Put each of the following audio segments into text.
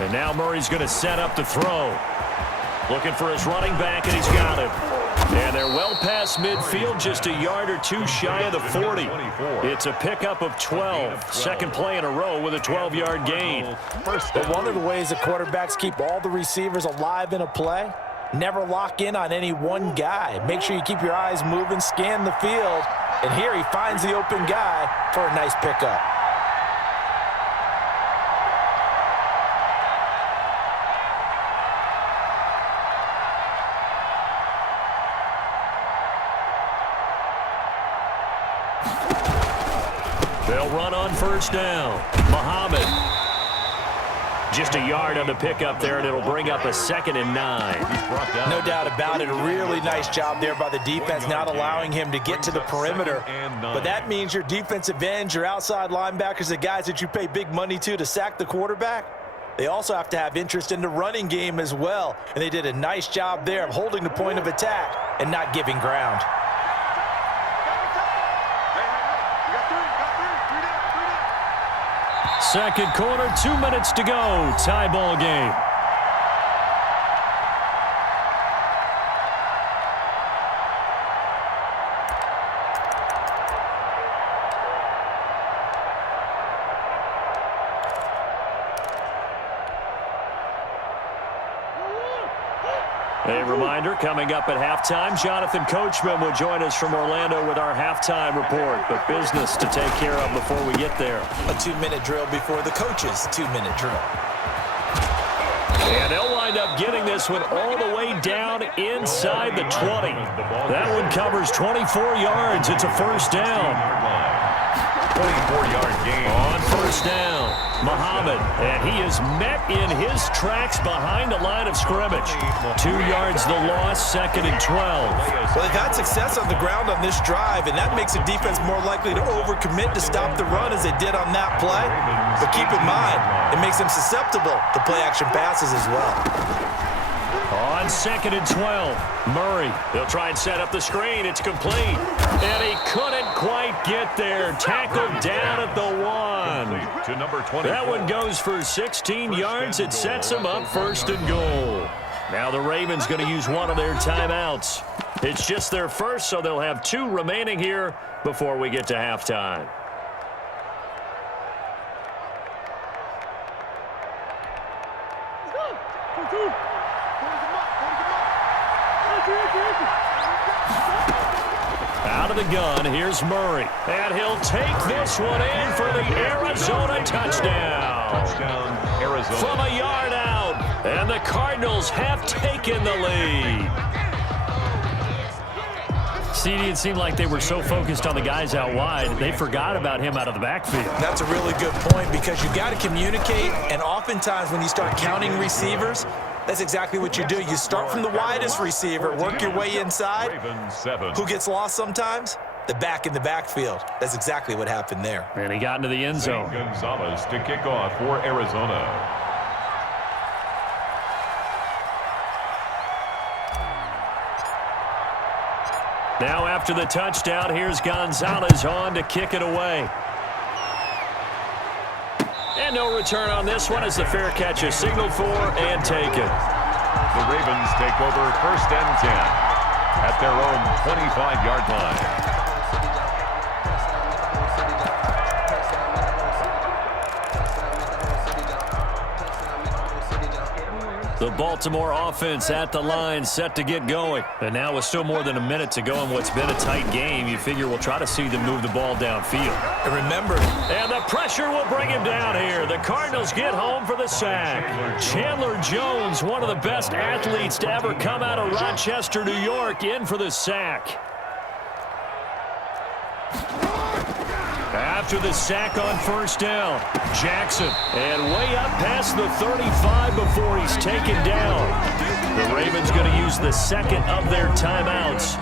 And now Murray's going to set up to throw. Looking for his running back, and he's got him. And they're well past midfield, just a yard or two shy of the 40. It's a pickup of 12. Second play in a row with a 12-yard gain. But one of the ways the quarterbacks keep all the receivers alive in a play, never lock in on any one guy. Make sure you keep your eyes moving, scan the field. And here he finds the open guy for a nice pickup. They'll run on first down. Muhammad. Just a yard on the pickup there, and it'll bring up a 2nd and 9. No doubt about it. A really nice job there by the defense, not allowing him to get to the perimeter. But that means your defensive ends, your outside linebackers, the guys that you pay big money to sack the quarterback, they also have to have interest in the running game as well. And they did a nice job there of holding the point of attack and not giving ground. Second quarter, 2 minutes to go. Tie ball game. A reminder, coming up at halftime, Jonathan Coachman will join us from Orlando with our halftime report. But business to take care of before we get there. A 2-minute drill before the coach's 2-minute drill. And they'll wind up getting this one all the way down inside the 20. That one covers 24 yards. It's a first down. 24-yard gain. On first down, Muhammad, and he is met in his tracks behind the line of scrimmage. 2 yards the loss, 2nd and 12. Well, they've had success on the ground on this drive, and that makes the defense more likely to overcommit to stop the run as they did on that play. But keep in mind, it makes them susceptible to play-action passes as well. On 2nd and 12, Murray. They'll try and set up the screen. It's complete. And he couldn't quite get there. Tackled down at the 1. To number 24. That one goes for 16 yards. It sets them up 1st and goal. Now the Ravens going to use one of their timeouts. It's just their first, so they'll have 2 remaining here before we get to halftime. Out of the gun, here's Murray. And he'll take this one in for the Arizona touchdown. Touchdown, Arizona. From a yard out. And the Cardinals have taken the lead. CD, it seemed like they were so focused on the guys out wide, they forgot about him out of the backfield. That's a really good point because you got to communicate, and oftentimes when you start counting receivers, that's exactly what you do. You start from the widest receiver, work your way inside. Who gets lost sometimes? The back in the backfield. That's exactly what happened there. And he got into the end zone. Gonzalez to kick off for Arizona. Now after the touchdown, here's Gonzalez on to kick it away. And no return on this one as the fair catch is signaled for and taken. The Ravens take over 1st and 10 at their own 25-yard line. The Baltimore offense at the line, set to get going. And now with still more than a minute to go in what's been a tight game, you figure we'll try to see them move the ball downfield. And remember, and the pressure will bring him down here. The Cardinals get home for the sack. Chandler Jones, one of the best athletes to ever come out of Rochester, New York, in for the sack. After the sack on first down, Jackson, and way up past the 35 before he's taken down. The Ravens going to use the 2nd of their timeouts.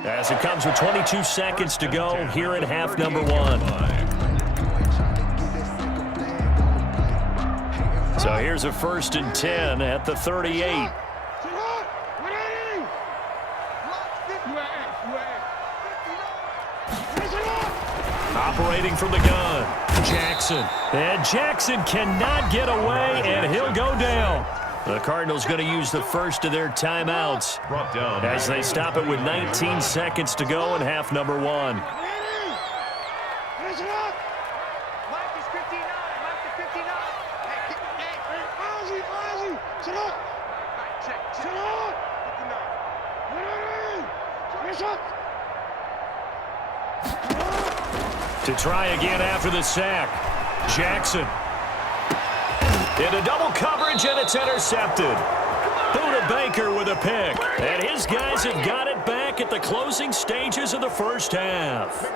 As it comes with 22 seconds to go here in half number one. So here's a 1st and 10 at the 38. Operating from the gun, Jackson. And Jackson cannot get away, and he'll go down. The Cardinals going to use the first of their timeouts as they stop it with 19 seconds to go in half number one. To try again after the sack, Jackson. Into double coverage, and it's intercepted. Buda Baker with a pick. And his guys have got it back at the closing stages of the first half.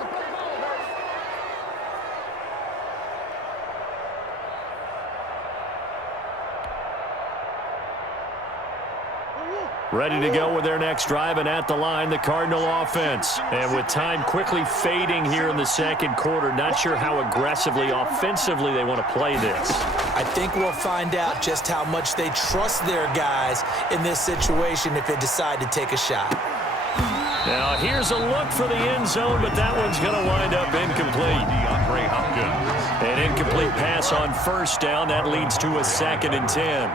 Ready to go with their next drive, and at the line, the Cardinal offense. And with time quickly fading here in the second quarter, not sure how aggressively, offensively they want to play this. I think we'll find out just how much they trust their guys in this situation if they decide to take a shot. Now, here's a look for the end zone, but that one's going to wind up incomplete. An incomplete pass on first down. That leads to a 2nd and 10.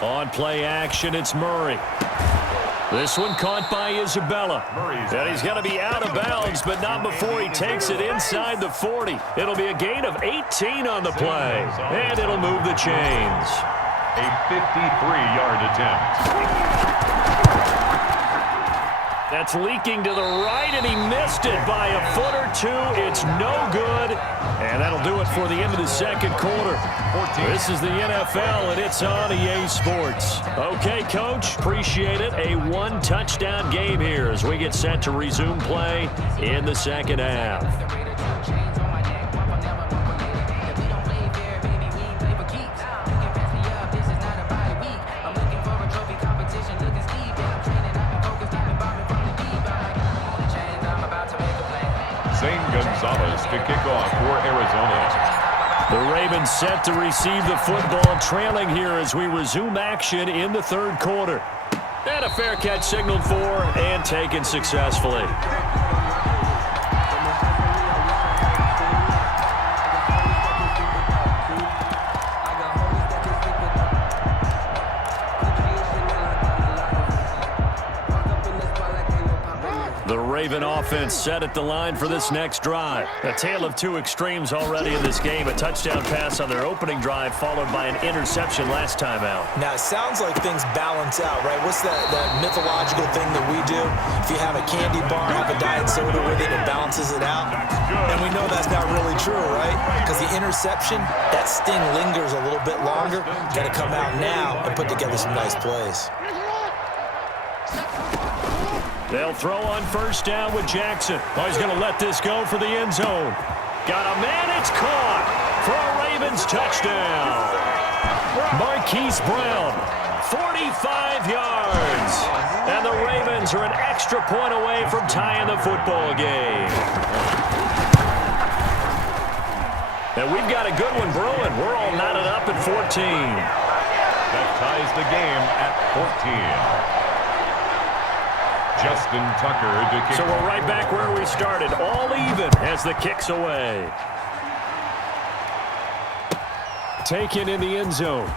On play action, it's Murray. This one caught by Isabella. And he's going to be out of bounds, but not before he takes it inside the 40. It'll be a gain of 18 on the play, and it'll move the chains. A 53-yard attempt. That's leaking to the right, and he missed it by a foot or two. It's no good, and that'll do it for the end of the second quarter. This is the NFL, and it's on EA Sports. Okay, Coach, appreciate it. A one-touchdown game here as we get set to resume play in the second half. To kick off for Arizona. The Ravens set to receive the football, trailing here as we resume action in the third quarter. And a fair catch signaled for and taken successfully. The Raven offense set at the line for this next drive. A tale of two extremes already in this game. A touchdown pass on their opening drive followed by an interception last time out. Now, it sounds like things balance out, right? What's that mythological thing that we do? If you have a candy bar, have a diet soda with it, it balances it out. And we know that's not really true, right? Because the interception, that sting lingers a little bit longer. Got to come out now and put together some nice plays. They'll throw on first down with Jackson. Oh, he's going to let this go for the end zone. Got a man, it's caught for a Ravens touchdown. Marquise Brown, 45 yards. And the Ravens are an extra point away from tying the football game. And we've got a good one brewing. We're all knotted up at 14. That ties the game at 14. Justin Tucker to kick. So we're right back where we started, all even as the kick's away. Taken in the end zone.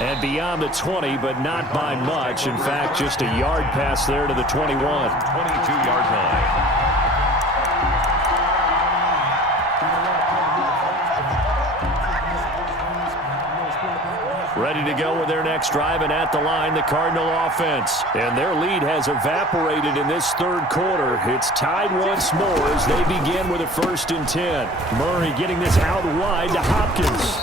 And beyond the 20, but not by much. In fact, just a yard pass there to the 21. 22-yard line. Ready to go with their next drive, and at the line, the Cardinal offense. And their lead has evaporated in this third quarter. It's tied once more as they begin with a 1st and 10. Murray getting this out wide to Hopkins.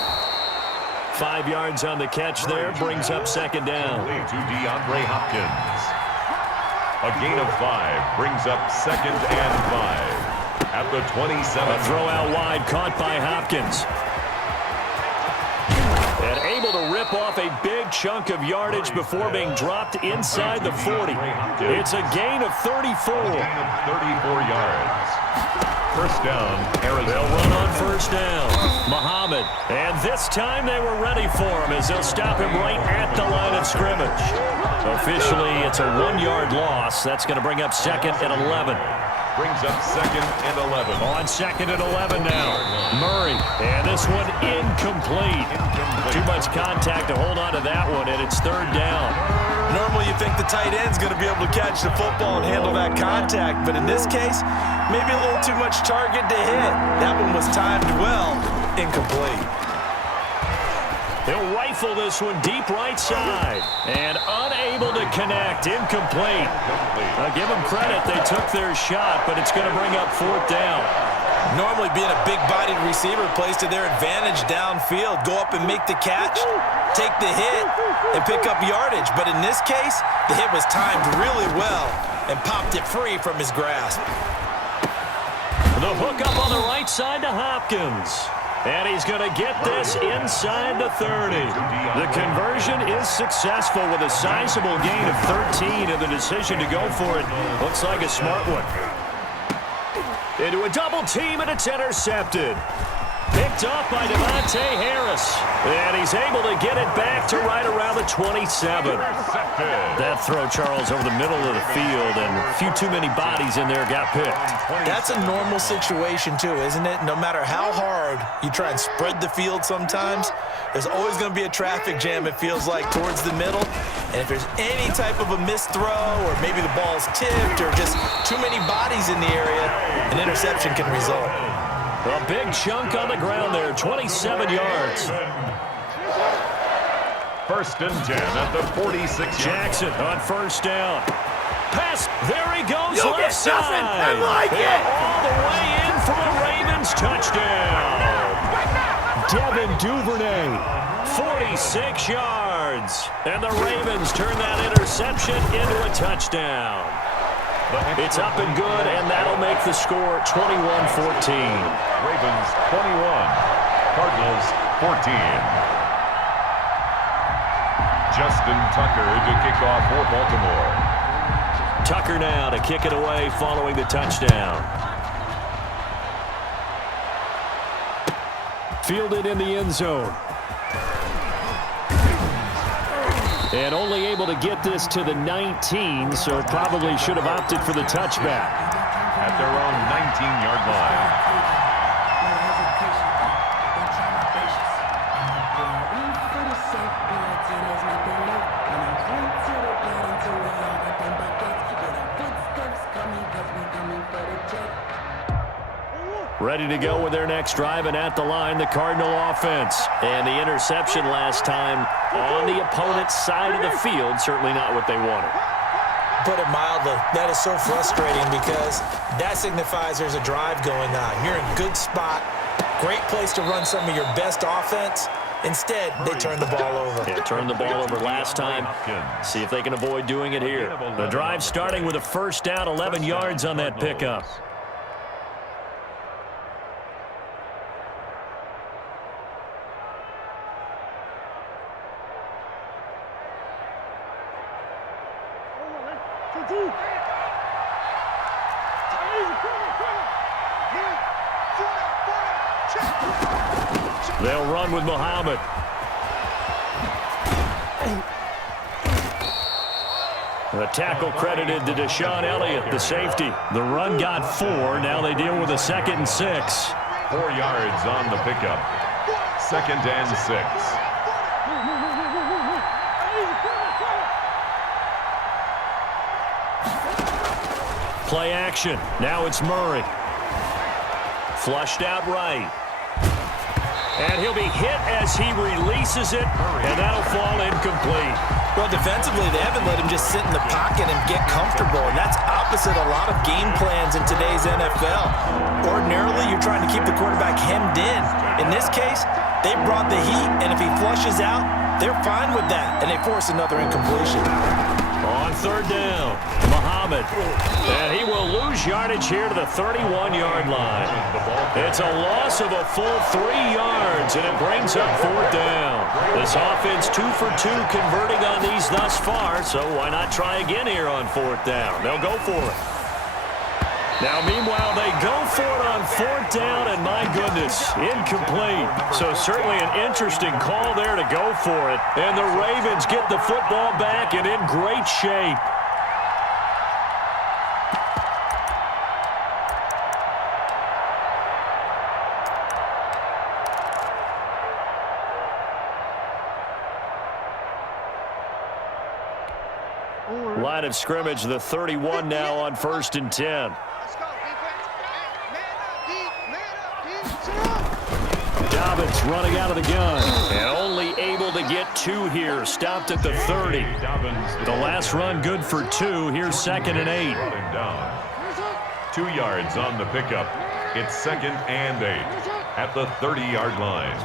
5 yards on the catch there, brings up second down. To DeAndre Hopkins. A gain of 5 brings up 2nd and 5. at the 27. A throw out wide, caught by Hopkins. And able to rip off a big chunk of yardage before being dropped inside the 40. It's a gain of 34. A gain of 34 yards. First down, Arizona. They'll run on first down. Muhammad. And this time they were ready for him as they'll stop him right at the line of scrimmage. Officially, it's a 1-yard loss. That's going to bring up 2nd and 11. Brings up 2nd and 11. On 2nd and 11 now. Murray. And this one incomplete. Too much contact to hold on to that one, and it's 3rd down. Normally you think the tight end's going to be able to catch the football and handle that contact, but in this case, maybe a little too much target to hit. That one was timed well. Incomplete. He'll rifle this one deep right side. And unable to connect. Incomplete. Give them credit. They took their shot, but it's going to bring up 4th down. Normally being a big-bodied receiver plays to their advantage downfield. Go up and make the catch, take the hit, and pick up yardage. But in this case, the hit was timed really well and popped it free from his grasp. The hook up on the right side to Hopkins. And he's going to get this inside the 30. The conversion is successful with a sizable gain of 13, and the decision to go for it looks like a smart one. Into a double team, and it's intercepted. Picked off by Devontae Harris. And he's able to get it back to right around the 27. That throw, Charles, over the middle of the field, and a few too many bodies in there got picked. That's a normal situation, too, isn't it? No matter how hard you try and spread the field sometimes, there's always going to be a traffic jam, it feels like, towards the middle. And if there's any type of a missed throw, or maybe the ball's tipped, or just too many bodies in the area, an interception can result. A big chunk on the ground there, 27 yards. 1st and 10 at the 46. Jackson on first down. Pass, there he goes, You'll left get side. nothing. I like it. All the way in for the Ravens touchdown. Devin Duvernay, 46 yards. And the Ravens turn that interception into a touchdown. It's up and good, and that'll make the score 21-14. Ravens 21, Cardinals 14. Justin Tucker to kick off for Baltimore. Tucker now to kick it away following the touchdown. Fielded in the end zone. And only able to get this to the 19, so probably should have opted for the touchback. At their own 19-yard line. Ready to go with their next drive, and at the line, the Cardinal offense. And the interception last time on the opponent's side of the field, certainly not what they wanted. Put it mildly, that is so frustrating because that signifies there's a drive going on. You're in a good spot, great place to run some of your best offense. Instead, they turned the ball over. Yeah, turned the ball over last time. See if they can avoid doing it here. The drive starting with a first down, 11 yards on that pickup. They'll run with Muhammad. The tackle credited to Deshaun Elliott, the safety. The run got 4. Now they deal with a 2nd and 6. 4 yards on the pickup. 2nd and 6. Play action. Now it's Murray. Flushed out right. And he'll be hit as he releases it, and that'll fall incomplete. Well, defensively, they haven't let him just sit in the pocket and get comfortable, and that's opposite a lot of game plans in today's NFL. Ordinarily, you're trying to keep the quarterback hemmed in. In this case, they brought the heat, and if he flushes out, they're fine with that, and they force another incompletion. On On third down, Muhammad. And he will lose yardage here to the 31-yard line. It's a loss of a full 3 yards, and it brings up fourth down. This offense 2 for 2 converting on these thus far, so why not try again here on fourth down? They'll go for it. Now, meanwhile, they go for it on fourth down, and my goodness, incomplete. So certainly an interesting call there to go for it. And the Ravens get the football back and in great shape. Line of scrimmage, the 31 now on 1st and 10. Dobbins running out of the gun. And only able to get 2 here. Stopped at the 30. The last run good for 2. Here's 2nd and 8. 2 yards on the pickup. It's 2nd and 8 at the 30-yard line.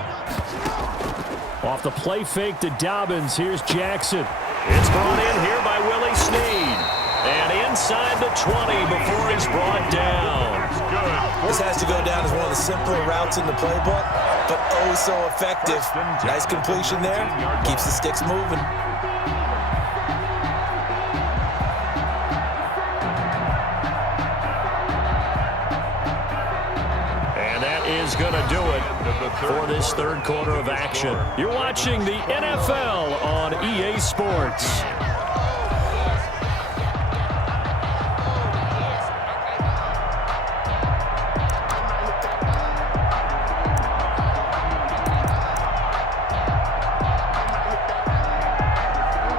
Off the play fake to Dobbins. Here's Jackson. It's brought in here by Willie Snead. And inside the 20 before he's brought down. This has to go down as one of the simpler routes in the playbook, but oh so effective. Nice completion there. Keeps the sticks moving. And that is going to do it for this third quarter of action. You're watching the NFL on EA Sports.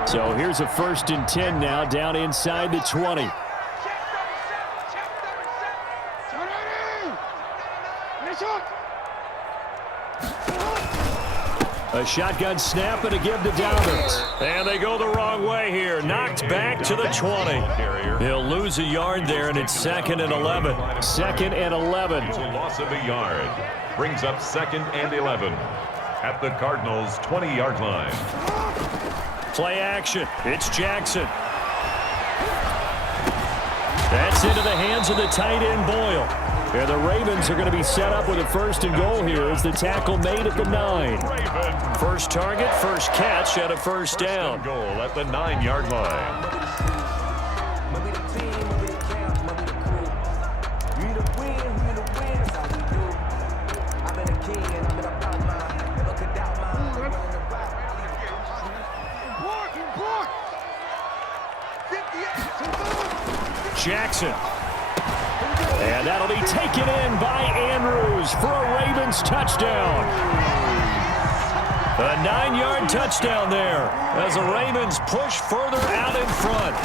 So here's a 1st and 10 now, down inside the 20. A shotgun snap and a give to Dobbins. And they go the wrong way here. Knocked back to the 20. He'll lose a yard there, and it's 2nd and 11. 2nd and 11. It's a loss of a yard. Brings up 2nd and 11 at the Cardinals' 20-yard line. Play action. It's Jackson. That's into the hands of the tight end, Boyle. And the Ravens are going to be set up with a 1st and goal here as the tackle made at the 9. First target, first catch at a 1st down. Goal at the 9-yard line. Jackson. And that'll be taken in by Andrews for a Ravens touchdown. A 9-yard touchdown there as the Ravens push further out in front.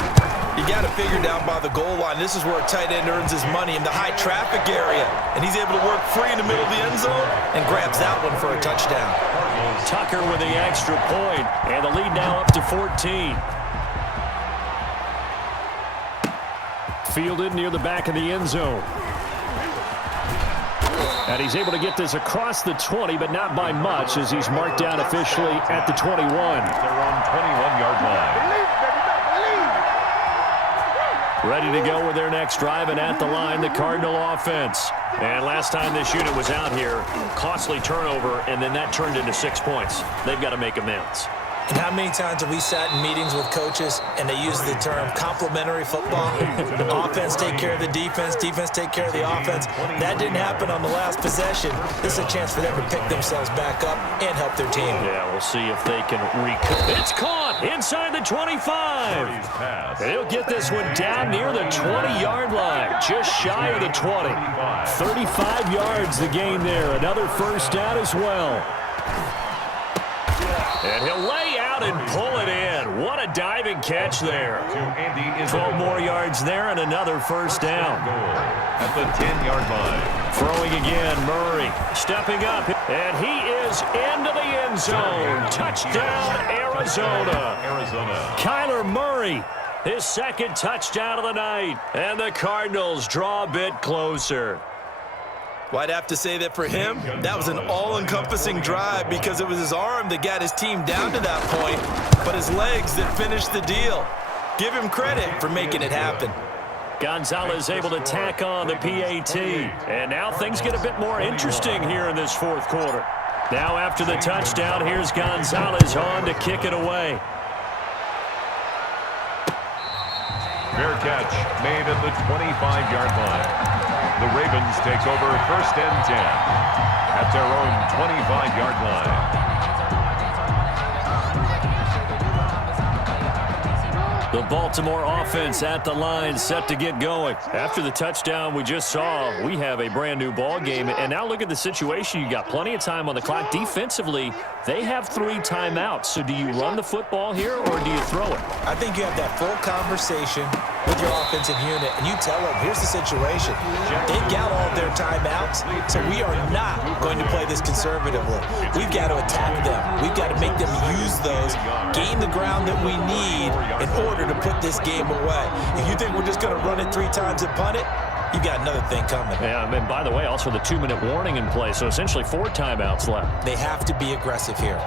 You got to figure down by the goal line. This is where a tight end earns his money in the high traffic area. And he's able to work free in the middle of the end zone and grabs that one for a touchdown. Tucker with the extra point, and the lead now up to 14. Fielded near the back of the end zone. And he's able to get this across the 20, but not by much, as he's marked down officially at the 21. They're on 21-yard line. Ready to go with their next drive, and at the line, the Cardinal offense. And last time this unit was out here, costly turnover, and then that turned into 6 points. They've got to make amends. And how many times have we sat in meetings with coaches and they use the term complementary football? Offense take care of the defense, defense take care of the offense. That didn't happen on the last possession. This is a chance for them to pick themselves back up and help their team. Yeah, we'll see if they can recoup. It's caught inside the 25. And he'll get this one down near the 20-yard line, just shy of the 20. 35 yards the gain there. Another 1st down as well. And he'll lay out and pull it in. What a diving catch there. 12 more yards there and another 1st down. At the 10-yard line. Throwing again, Murray stepping up. And he is into the end zone. Touchdown, Arizona. Kyler Murray, his 2nd touchdown of the night. And the Cardinals draw a bit closer. Well, I'd have to say that for him, that was an all-encompassing drive because it was his arm that got his team down to that point, but his legs that finished the deal. Give him credit for making it happen. Gonzalez able to tack on the PAT. And now things get a bit more interesting here in this fourth quarter. Now after the touchdown, here's Gonzalez on to kick it away. Fair catch made at the 25-yard line. The Ravens take over 1st and 10 at their own 25-yard line. The Baltimore offense at the line, set to get going. After the touchdown we just saw, we have a brand new ball game. And now look at the situation. You got plenty of time on the clock. Defensively, they have 3 timeouts. So do you run the football here or do you throw it? I think you have that full conversation with your offensive unit, and you tell them, here's the situation. They've got all of their timeouts, so we are not going to play this conservatively. We've got to attack them. We've got to make them use those, gain the ground that we need in order to put this game away. If you think we're just going to run it 3 times and punt it, you've got another thing coming. Yeah, and by the way, also the 2-minute warning in play, so essentially 4 timeouts left. They have to be aggressive here.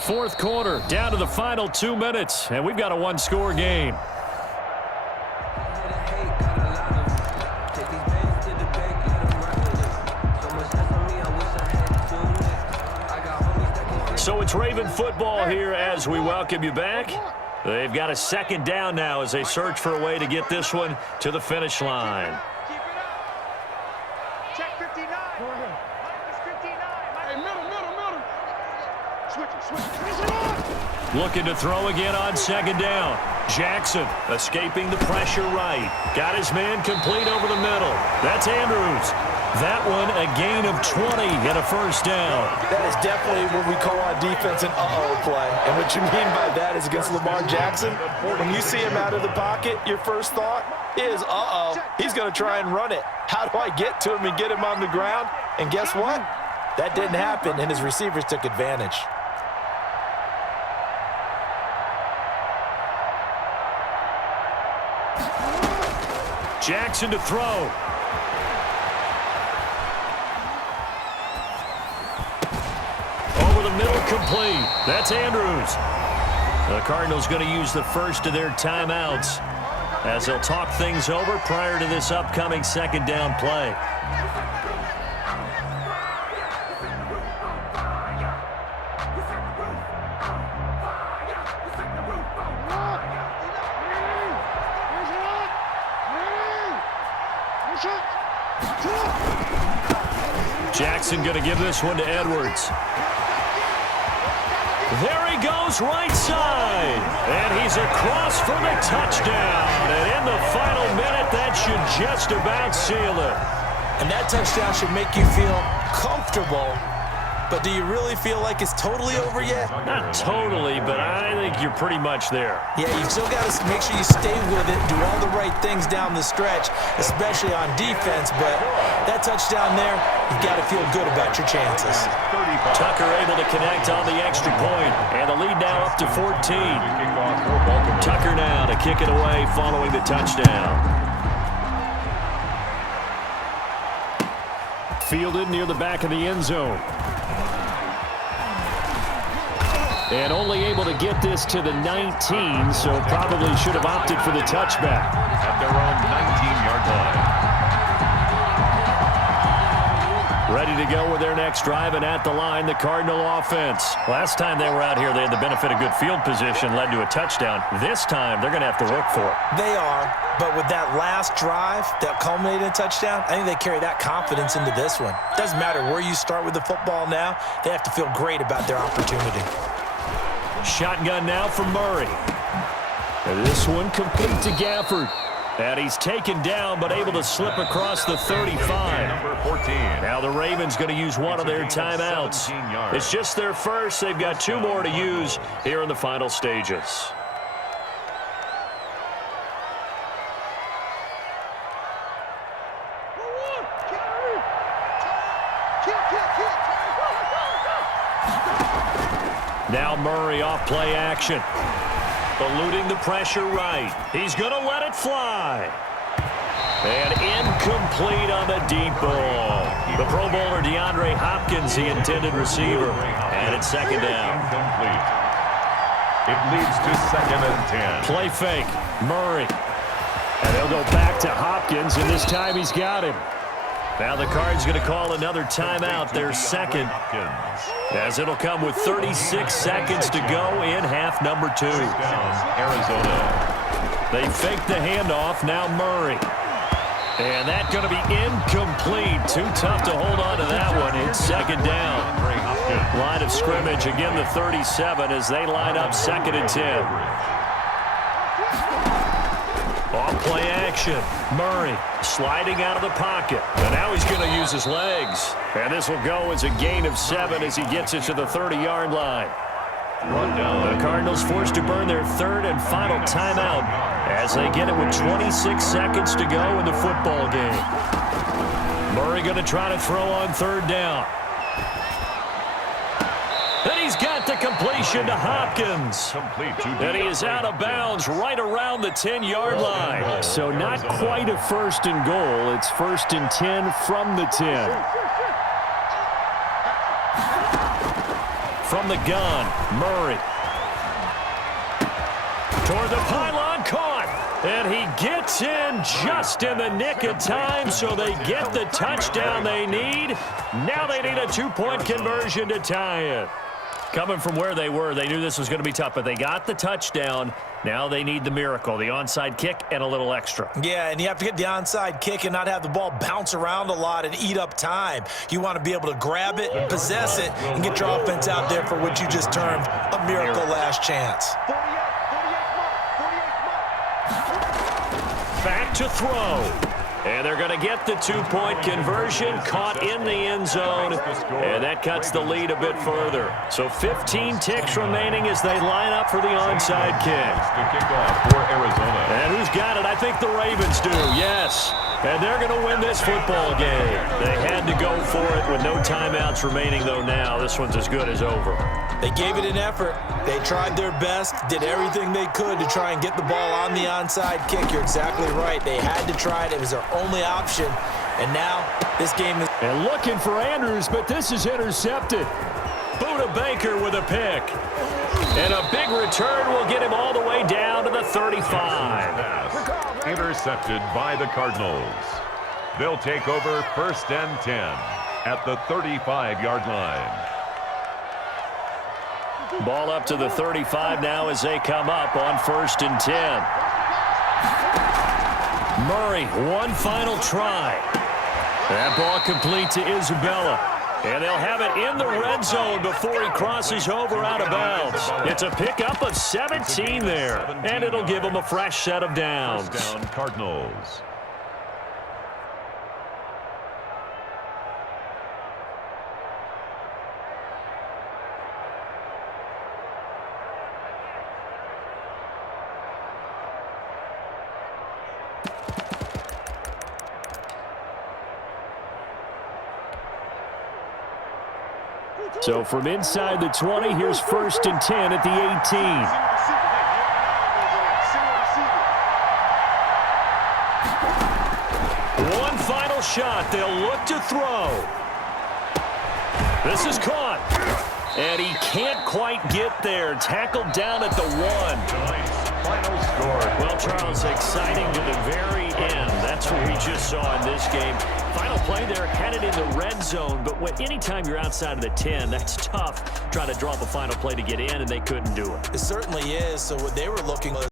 Fourth quarter, down to the final 2 minutes, and we've got a 1-score game. So it's Raven football here as we welcome you back. They've got a 2nd down now as they search for a way to get this one to the finish line. Looking to throw again on 2nd down. Jackson escaping the pressure right. Got his man complete over the middle. That's Andrews. That one a gain of 20 and a 1st down. That is definitely what we call on defense an uh-oh play. And what you mean by that is against Lamar Jackson, when you see him out of the pocket, your first thought is, uh-oh, he's going to try and run it. How do I get to him and get him on the ground? And guess what? That didn't happen, and his receivers took advantage. Jackson to throw. Over the middle, complete. That's Andrews. The Cardinals going to use the first of their timeouts as they'll talk things over prior to this upcoming 2nd down play. Jackson going to give this one to Edwards. There he goes, right side. And he's across for the touchdown. And in the final minute, that should just about seal it. And that touchdown should make you feel comfortable. But do you really feel like it's totally over yet? Not totally, but I think you're pretty much there. Yeah, you've still got to make sure you stay with it, do all the right things down the stretch, especially on defense. But that touchdown there, you've got to feel good about your chances. Tucker able to connect on the extra point, and the lead now up to 14. Tucker now to kick it away following the touchdown. Fielded near the back of the end zone. And only able to get this to the 19, so probably should have opted for the touchback. At their own 19-yard line. Ready to go with their next drive, and at the line, the Cardinal offense. Last time they were out here, they had the benefit of good field position, led to a touchdown. This time, they're going to have to work for it. They are, but with that last drive that culminated in a touchdown, I think they carry that confidence into this one. Doesn't matter where you start with the football now, they have to feel great about their opportunity. Shotgun now from Murray. And this one complete to Gafford. And he's taken down, but able to slip across the 35. Number 14. Now the Ravens going to use one of their timeouts. It's just their first. They've got 2 more to use here in the final stages. Now Murray off play action. Eluding the pressure right. He's going to let it fly. And incomplete on the deep ball. The Pro Bowler DeAndre Hopkins, the intended receiver. And it's second down. Incomplete. It leads to 2nd and 10. Play fake. Murray. And they'll go back to Hopkins, and this time he's got him. Now the Cards going to call another timeout, their second, as it'll come with 36 seconds to go in half number 2. Arizona. They fake the handoff, now Murray. And that's going to be incomplete. Too tough to hold on to that one. It's second down. Line of scrimmage, again the 37 as they line up 2nd and 10. Off play action. Murray sliding out of the pocket. And now he's going to use his legs. And this will go as a gain of 7 as he gets it to the 30-yard line. The Cardinals forced to burn their 3rd and final timeout as they get it with 26 seconds to go in the football game. Murray going to try to throw on 3rd down. And he's got the completion to Hopkins. And he is out of bounds right around the 10-yard line. So not quite a 1st and goal. It's 1st and 10 from the 10. From the gun, Murray. Toward the pylon, caught. And he gets in just in the nick of time, so they get the touchdown they need. Now they need a 2-point conversion to tie it. Coming from where they were, they knew this was going to be tough, but they got the touchdown. Now they need the miracle, the onside kick and a little extra. Yeah, and you have to get the onside kick and not have the ball bounce around a lot and eat up time. You want to be able to grab it, possess it, and get your offense out there for what you just termed a miracle last chance. Back to throw. And they're going to get the 2-point conversion, caught in the end zone, and that cuts the lead a bit further. So 15 ticks remaining as they line up for the onside kick. To kick off for Arizona. And who's got it? I think the Ravens do, yes. And they're going to win this football game. They had to go for it with no timeouts remaining, though now. This one's as good as over. They gave it an effort. They tried their best, did everything they could to try and get the ball on the onside kick. You're exactly right. They had to try it. It was their only option. And now this game is... And looking for Andrews, but this is intercepted. Buda Baker with a pick. And a big return will get him all the way down to the 35. Intercepted by the Cardinals. They'll take over 1st and 10 at the 35-yard line. Ball up to the 35 now as they come up on 1st and 10. Murray, one final try. That ball complete to Isabella. And they'll have it in the red zone before he crosses over out of bounds. It's a pickup of 17 there. And it'll give them a fresh set of downs. First down, Cardinals. So from inside the 20, here's 1st and 10 at the 18. One final shot. They'll look to throw. This is caught. And he can't quite get there. Tackled down at the 1. Final score. Well, Charles, exciting to the very end. That's what we just saw in this game. Final play there, headed in the red zone. But anytime you're outside of the 10, that's tough trying to draw up a final play to get in, and they couldn't do it. It certainly is. So what they were looking